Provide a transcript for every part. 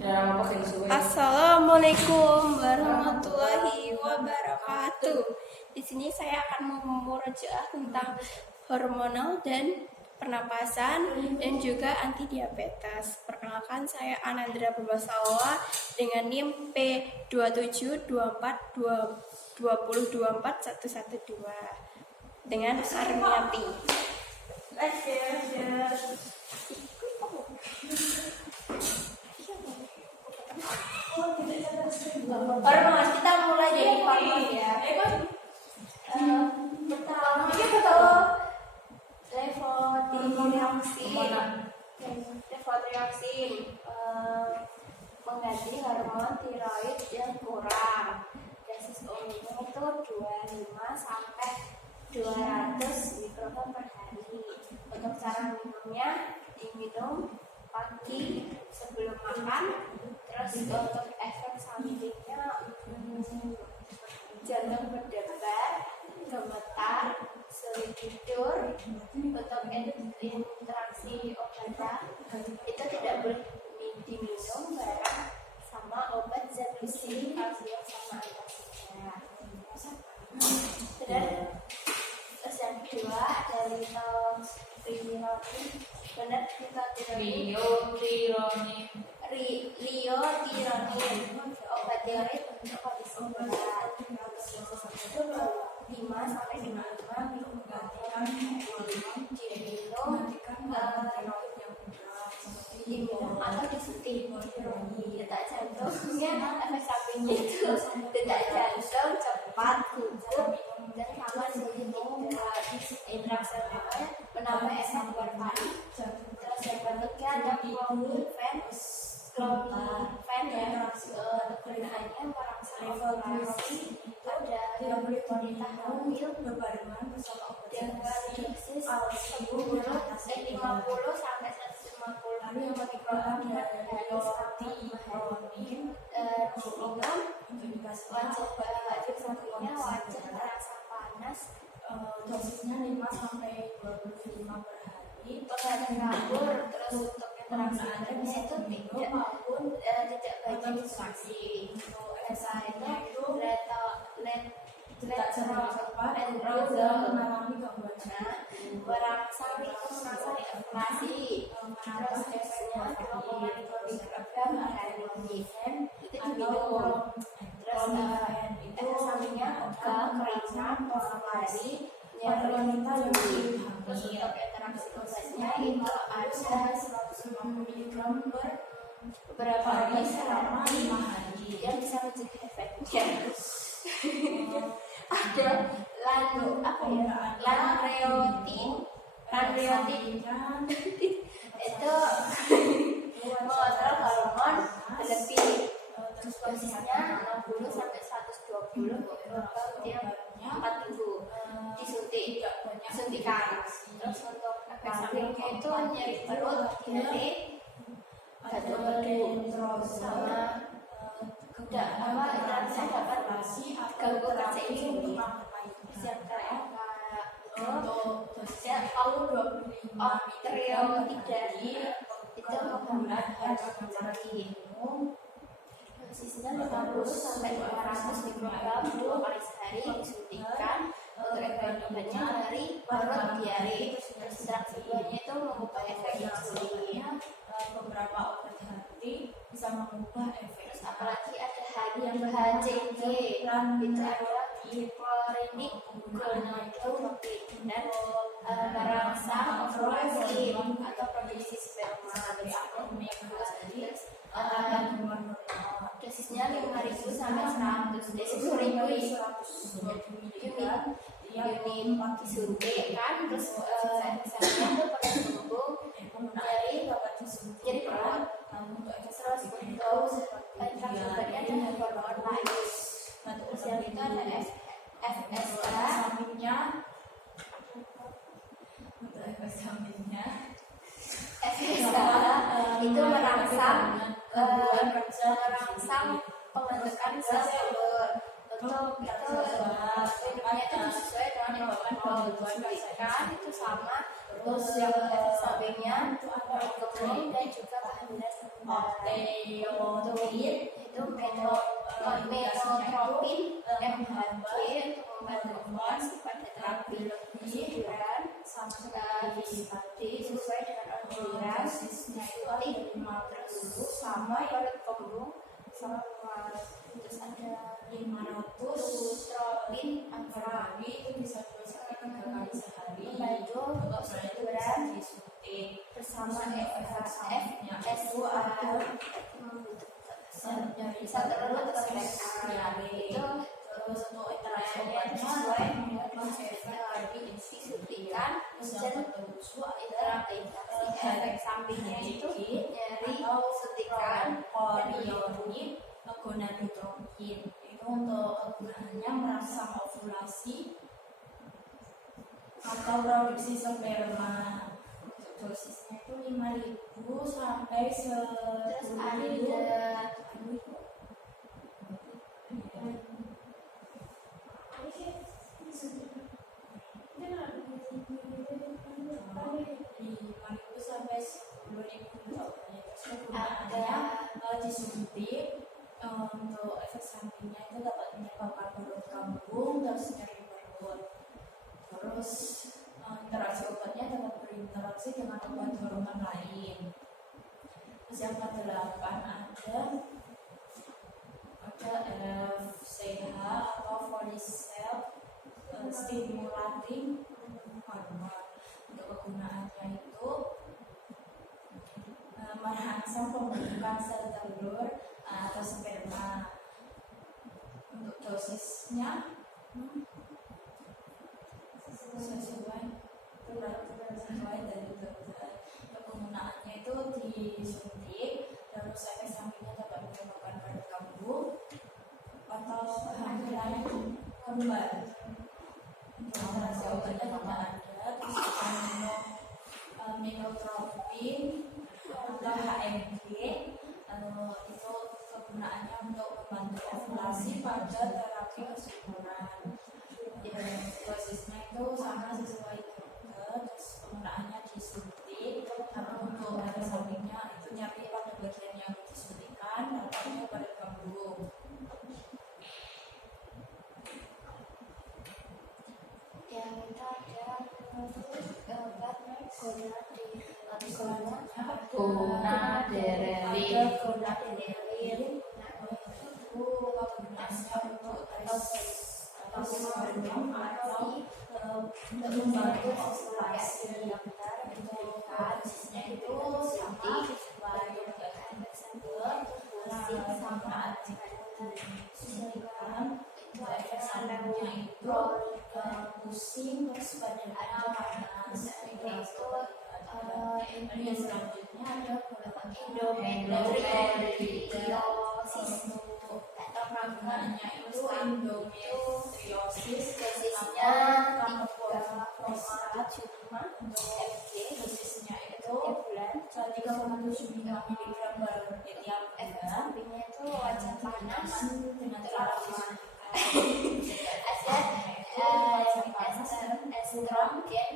Assalamualaikum warahmatullahi wabarakatuh. Di sini saya akan memurojaah tentang hormonal dan pernapasan dan juga anti diabetes. Perkenalkan, saya Anandra Babasawa dengan NIM P272420241112 dengan Armiati. Hormon, kita mulai dari hormon ya. Pertama itu levothyroxine mengganti hormon tiroid yang kurang. Dosis umumnya itu 25 sampai 200 mikrogram per hari. Untuk cara minumnya, diminum pagi sebelum makan. Terus untuk efek sampingnya jantung berdebar, gemetar, sulit tidur. Untuk interaksi obatnya itu tidak boleh diminum bareng sama obat zat besi, kalsium sama antasida. Terus yang kedua ada liotironin. Benar, liotironin obat tiroid untuk kondisi berat. Itu 5 sampai 25 mikrogram diminum atau disuntik. Detak jantungnya, efek sampingnya itu detak jantung cepat, gugup, dan sama sulit tidur. Interaksi menambah efek berpari. Terus yang ketiga ada clomifen ya, kegunaannya merangsang ovulasi pada wanita hamil bebarengan bersama obat dengan dosis 50 sampai 150 mikrogram per hari diminum. Wajib sampingnya wajib terasa panas, dosisnya 5 sampai 25 per hari. Pengadaan kabur. Terus untuk interaksi itu tidak maupun tidak baik interaksi. Misalnya itu merangsang inflasi. Terus biasanya 2,5 mikrogram per hari itu diminum. Terus efek sampingnya kekeringan, pori, wanita yang terus untuk interaksi obatnya itu ada 150 mg per beberapa hari selama 5 hari yang bisa mencegah efeknya. Ada lanreotid itu mengontrol hormon berlebih. Terus dosisnya 60 sampai 120 mikrogram tiap 4 minggu disuntikan. Terus untuk efek sampingnya itu nyeri perut, diare, batuk berdebu, sama interaksi dapat ganggu kerja ini. Yang triiodidin itu menghambat hormon lagi. Dosisnya 50 sampai 500 mikrogram 2 kali sehari disuntikan. Untuk efek obatnya dari perut, diare. Terus interaksi itu mengubah efek insulin. Beberapa obat hati bisa mengubah efek. Terus apalagi ada HCG itu adalah chlorinic gonadotropin dan merangsang ovulasi atau produksi sperma. Dosisnya 5.000 sampai 100 unit disuntik kan. Terus misalnya itu pada tubuh nyeri perut. Terus untuk interaksi obatnya dengan hormon lain. Terus yang itu ada FSH itu merangsang pembentukan sel telur. Untuk itu minumnya itu sesuai dengan protokol disuntikan itu sama. Terus yang efek sampingnya gemuk dan juga kehamilan osteoid itu metotropin MHC untuk membantu pada terapi kesuburan tadi sesuai dengan anjuran disuntik terus sama pada kembung sama terus ada 500 tropin per itu bisa 3 kali sehari membantu kesuburan disuntik bersama efeknya itu ada bisa terus itu terus untuk interaksi obatnya sesuai disuntikan dan efek sampingnya itu nyeri suntikan polioid gonadotropin itu untuk kegunaannya merangsang ovulasi atau produksi sperma. Untuk dosisnya itu 5.000 sampai terus 10.000 ada sampai 10.000 kegunaannya disuntik. Untuk efek sampingnya itu dapat menyebabkan perut kembung, terus nyeri perut. Terus interaksi obatnya dapat berinteraksi dengan obat hormon lain. Terus yang ke-8 ada FSH atau Follicle Stimulating Hormone. Untuk kegunaannya itu merangsang pembentukan sel telur atau sperma. Untuk dosisnya sesuai dari dokter. Penggunaannya itu disuntik, terus efek sampingnya dapat menyebabkan perut kembung atau kehamilan kembar. Untuk interaksi obatnya tidak ada. Terus aminotropin atau HMG itu kegunaannya untuk membantu ovulasi pada terapi kesuburan. Dosisnya itu sama sesuai dokter, terus penggunaannya disuntik. Karena untuk efek sampingnya itu nyeri pada bagian yang disuntikan, dampaknya pada kembung. yang kita ada obat Gonaderelin untuk membantu ovulasi. Dosisnya itu sama sesuai sama disuntikan. Efek sampingnya itu pusing, terus badannya panas. Yang selanjutnya ada endometriosis atau panggilannya itu endometriosis. dosisnya 3,5 mg Dosisnya itu bulan 3,7 mg per tiap efek bulan. sampingnya itu wajah panas dengan terapi estrogen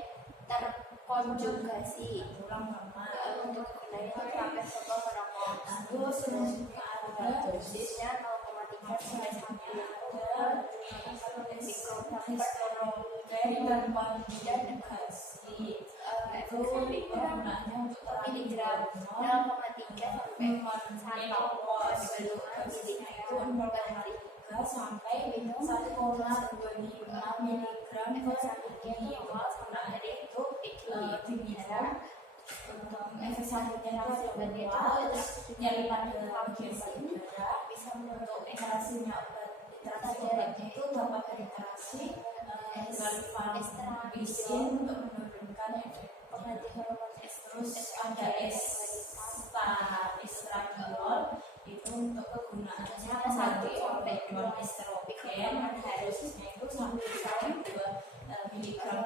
terkonjugasi tulang mama. untuk gunanya terapi soto merokok. Terus selanjutnya ada dosisnya 0,3 sampai 1 mikroprotein dan konjugasi. Itu penggunaannya untuk miligram 0,3 sampai 1,5 itu 0,3 sampai 1,25 miligram per kilo. Sebenarnya itu diminum. Efek sampingnya itu nyeri pada bagian payudara. Bisa untuk interaksinya obatnya itu dapat berinteraksi dengan bisin untuk menurunkan terus ada estradiol itu untuk kegunaannya membantu hormon estrogen. Dosisnya itu sampai 2 mg per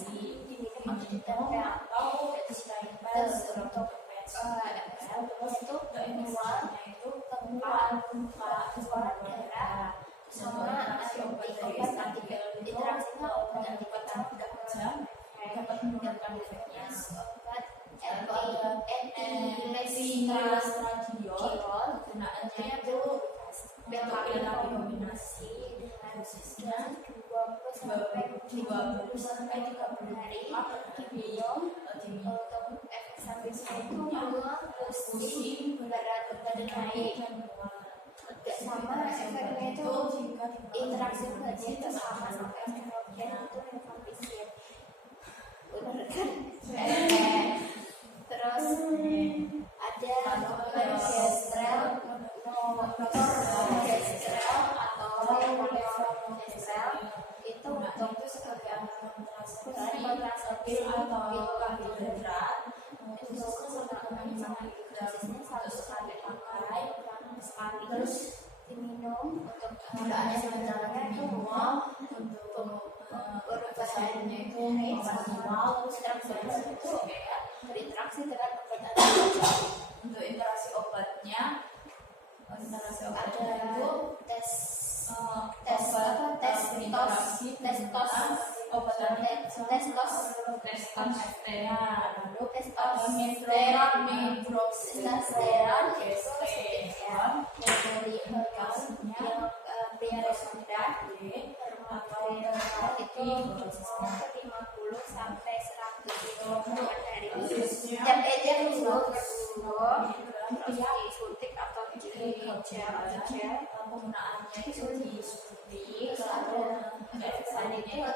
hari atau ditempel untuk terus itu kemudiannya itu temuan darah sama interaksinya obat jam dapat menurunkan efeknya. Obat anti 20 sampai 30 hari diminum. Untuk efek sampingnya itu mual, pusing, berat badan naik. Gak sama efeknya itu interaksi badannya itu sama estrogen itu rifampicin. Bener kan? Terus ada progesterol, progesterol atau progesterol itu untuk kontrasepsi atau karbohidrat itu dosisnya 1 kali pakai sekali, terus diminum untuk penggunaannya sebenarnya itu mual, untuk berat badannya itu maksimal, terus interaksi itu berinteraksi dengan obat. Untuk interaksi obatnya ada tes disuntik atau gel penggunaannya itu disuntik, ada efek sampingnya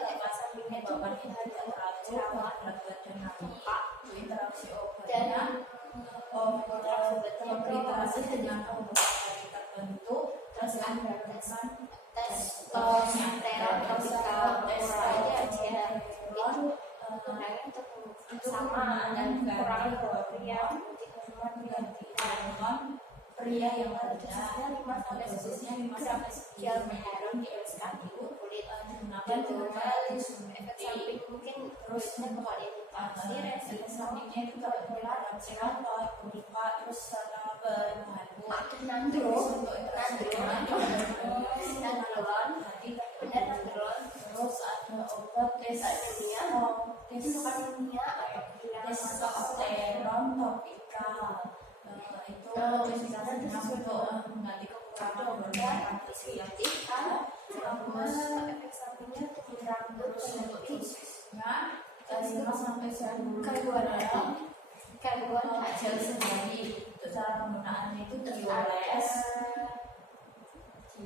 menyebabkan temperatur, berat badan naik, interaksi obatnya, berinteraksi dengan obat tertentu, terus ada testosteron topikal oralnya aja gunanya untuk sama dan kurang yang pria yang ada dosisnya 5 sampai 10 gram dioleskan di kulit digunakan efek samping mungkin terusnya bakal iritasi, efek sampingnya itu tertular respirator, luka, terus serta berbahan nandrolon, terus ada obat testosteron topikal. Itu biasanya untuk mengganti kekurangan hormon disuntikan sama efek sampingnya tumbuh rambut khususnya 5 sampai 10 karbon gel sendiri. Untuk cara penggunaannya itu dioles ke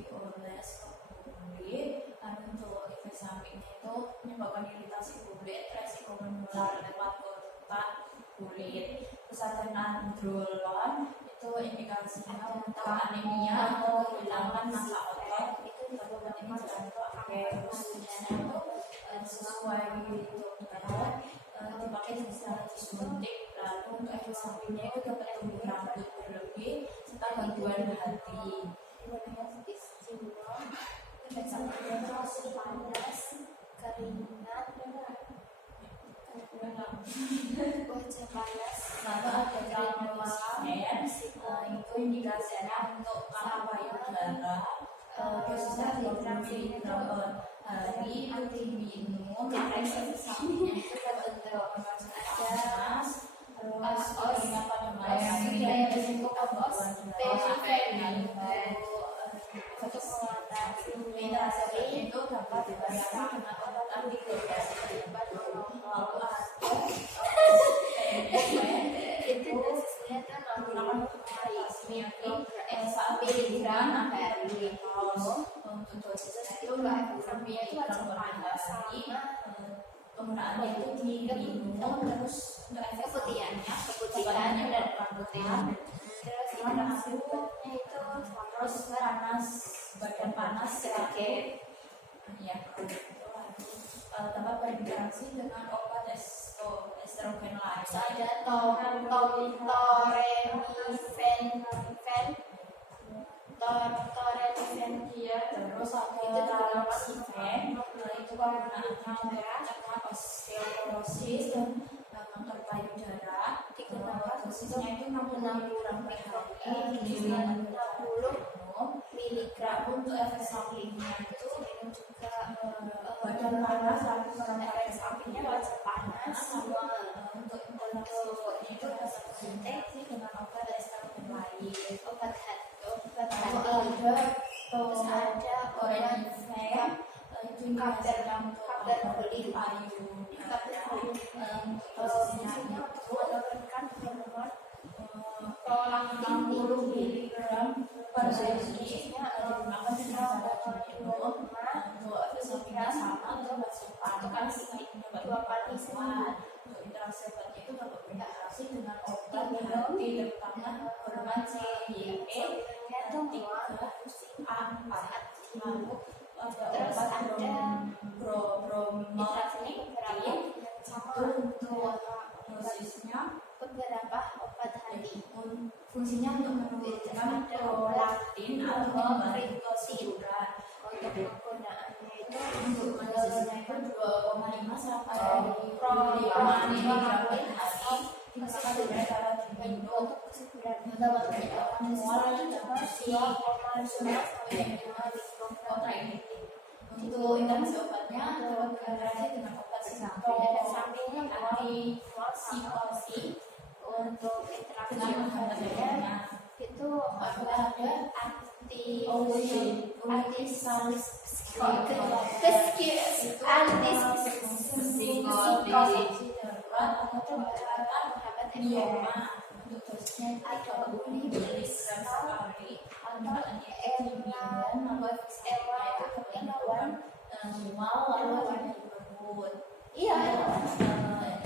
kulit. Untuk efek sampingnya itu menyebabkan iritasi kulit, resiko menular lewat kontak kulit. Terus ada nandrolon, itu indikasinya untuk anemia atau kehilangan massa otot. Itu obat ini untuk itu sesuai dokter, dipakai secara disuntik. Lalu untuk efek sampingnya itu dapat tumbuh rambut berlebih serta gangguan hati. Efek sampingnya itu panas, keringat, wajah panas. Lalu ada tramadol, itu indikasinya untuk kanker payudara. Khususnya 20 mg per hari, itu diminum. Efek sampingnya itu terbentuk panas, terus keringat pada malam, untuk mengatasi interaksi itu dapat dirasakan dengan obat antidepresi. itu dosisnya kan menggunakan miligram per hari. Untuk dosisnya Itu efek sampingnya itu wajah panas sama penggunaannya itu diminum, terus untuk efek keputihan dan rambutnya. Terus interaksinya itu terus panas, badan panas sebagai tempat berinteraksi dengan obat estrogen lain. ada torenifen dia, Terus ada itu tamoxifen, itu penggunaannya mencegah osteoporosis dan kanker payudara. digunakan Dosisnya itu 60 gram per hari, 60 miligram. untuk efek sampingnya itu Minum juga badan panas, lalu efek sampingnya wajah panas sama untuk interaksi itu dapat berinteraksi dengan obat estrogen lain. obat hati. Terus ada Terus ada obat Orenifen, itu indikasinya dosisnya digunakan dengan cara diminum untuk efek sampingnya sama untuk kan penyebab 2 kali seminggu. untuk interaksi obatnya itu dapat berinteraksi dengan obat hati terutama hormon C, Y, E, itu mual, pusing, A4 lalu terus ada bromelain beberapa sama untuk dosisnya beberapa obat hati. Fungsinya untuk menurunkan prolaktin atau kesuburan. Untuk penggunaannya itu Untuk dosisnya itu 2,5 sampai 5 prolaktin miligram per hari. Digunakan dengan cara diminum untuk kesuburan dapat menyebabkan mual dan pusing. 2,5 sampai 5 mikrogram. Untuk interaksi obatnya dapat berinteraksi dengan obat Efek sampingnya anti mual sama psikosi untuk interaksi dengan obatnya obatnya. itu Ada anti psikosi darurat atau menghabat mioma untuk dosisnya itu 30 miligram sekali. Penggunaannya itu diminum lalu efek sampingnya itu dapat menyebabkan mual lalu ada di perut. iya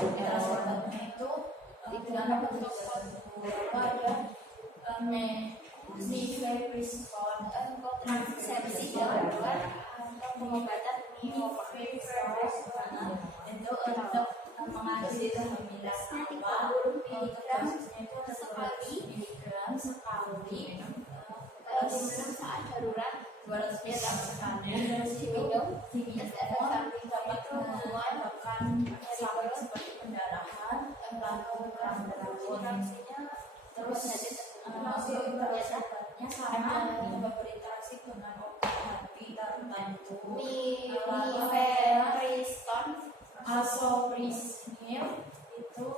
Interaksi obatnya itu digunakan untuk ada mifepristone kontrasepsi darurat atau pengobatan miopristol itu untuk mengakhiri kehamilan awal. Dosisnya itu 200 miligram sekali. diminum saat darurat 200 miligram sekali. diminum Diminum dapat menyebabkan sakit seperti pendarahan, lalu kurang darah. Terus interaksi obatnya sama dapat berinteraksi dengan obat hati tertentu. mifepriston Asoprismil itu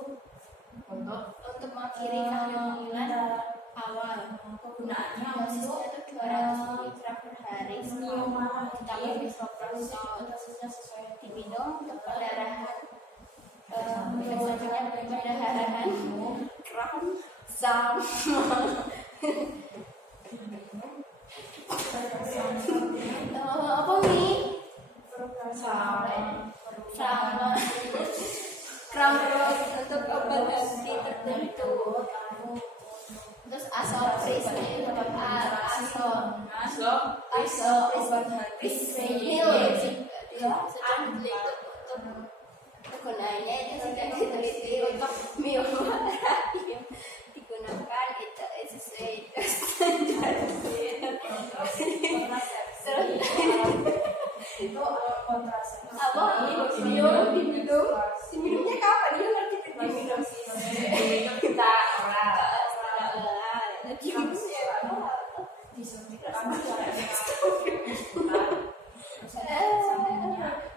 untuk mengakhiri kehamilan awal. Kegunaannya Dosisnya untuk itu 200 miligram per hari. mioma Ditambah misoprostol. dosisnya sesuai Diminum untuk pendarahan. Biasanya pendarahan kram sama apa nih? Sama kram untuk obat hati tertentu. Terus asoprismil itu asoprismil untuk kegunaannya itu juga diteliti untuk miomoterapi digunakan itu sesuai standar. Terus itu kontrasepsi apa diminumnya kapan dia ngerti diminum kita oral disuntikkan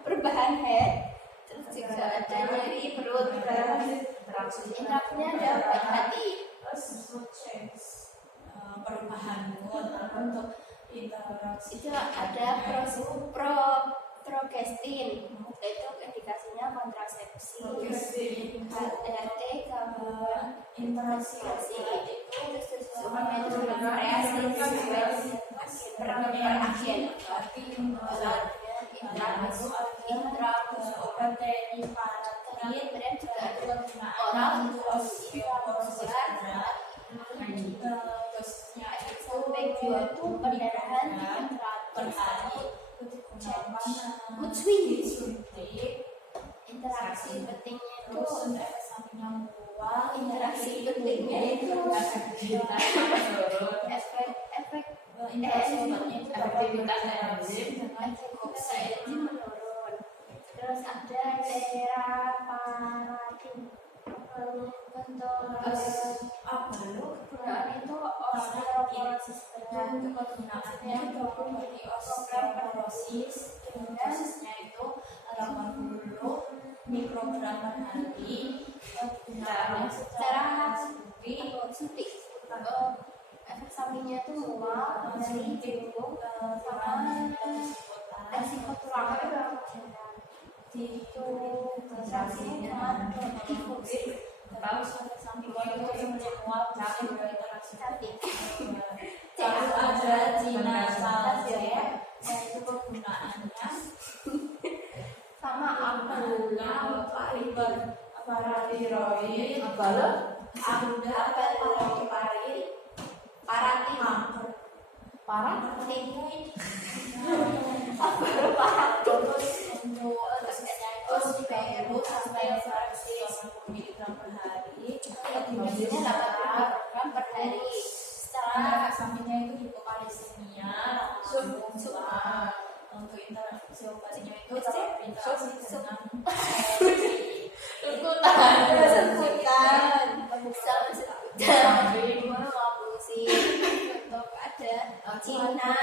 perubahan head, terus juga ada nyeri perut, interaksinya ada obat hati. perubahan mood untuk interaksi Itu ada progestin, itu indikasinya kontrasepsi. HRT gabungan interaksi terus itu variasi perakian obat teniparatid kemudian juga ada penggunaan oral untuk osteoporosis dosisnya itu sampai 2 pendarahan per 300 hari digunakan mood swing. disuntik Interaksi pentingnya itu terus untuk efek sampingnya mual interaksi pentingnya itu efek interaksi obatnya itu dapat aktivitas berinteraksi dengan energi menurun. Terus ada teraparatin apa lu kegunaan itu osteoporosis berat. untuk kegunaannya dapat bagi osteoporosis dosisnya itu 80 mikrogram per hari digunakan secara suntik efek sampingnya itu mual, nyeri, bingung, sama resiko tulang itu interaksinya cuma difusi. tahu efek sampingnya itu mual, pusing, berinteraksi Cantik. lalu ada ada cinasalse, yaitu kegunaannya sama apelnya paratiroid, apel paratiroid untuk sampai 150 mg per hari. biasanya 80 per hari. Setelah Efek sampingnya itu hipokalisemia, untuk interaksi obatnya itu dapat berinteraksi dengan untuk ada Cina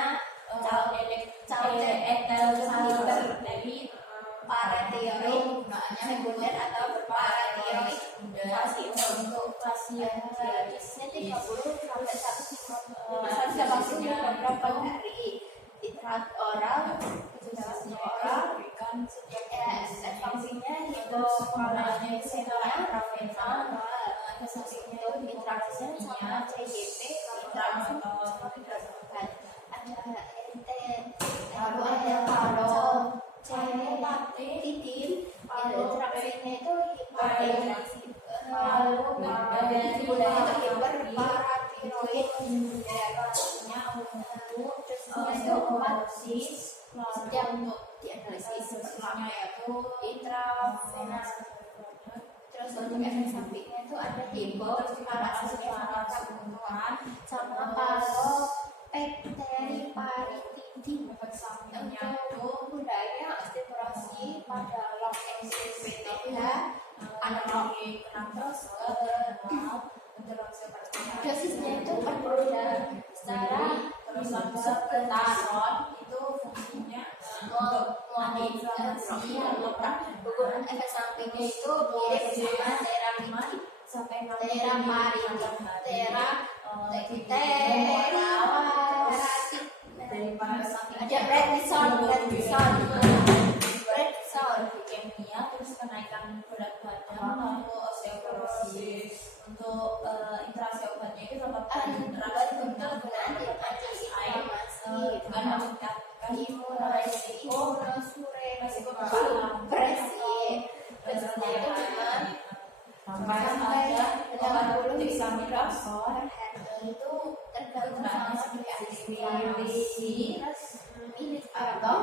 dari paratiroid sekunder atau berparatiroid untuk pasien biasanya 30 sampai 180 mikrogram per hari. Istirahat oral diberikan setiap efek sampingnya itu penggunaannya itu setelah efek sampingnya itu interaksinya sama CGP interaksi sama gerakan ada RT lalu ada kalau titim interaksinya itu hiperinteraksi lalu kemudian itu hiperparatiroid setiap untuk dianalisis setelahnya itu intravenous. Terus untuk efek sampingnya itu ada hipoparatidemia sama palopekteriparitidin. efek sampingnya Untuk gunanya osteoporosis pada long NCPTH analogi terus dosisnya itu per bulan secara terus sebentar itu fungsinya untuk antiinflamasi penggunaan efek sampingnya itu mirip sama terapi sampai ada prednisone leukemia, terus kenaikan berat badan, lalu osteoporosis. Untuk interaksi obatnya itu dapat berinteraksi dengan anti-inflamasi dengan meningkatkan resiko dosisnya itu cuma sampai ada 80 dexamethasone itu tergantung gunanya sama seperti aspirasi ini atau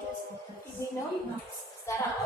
terus diminum secara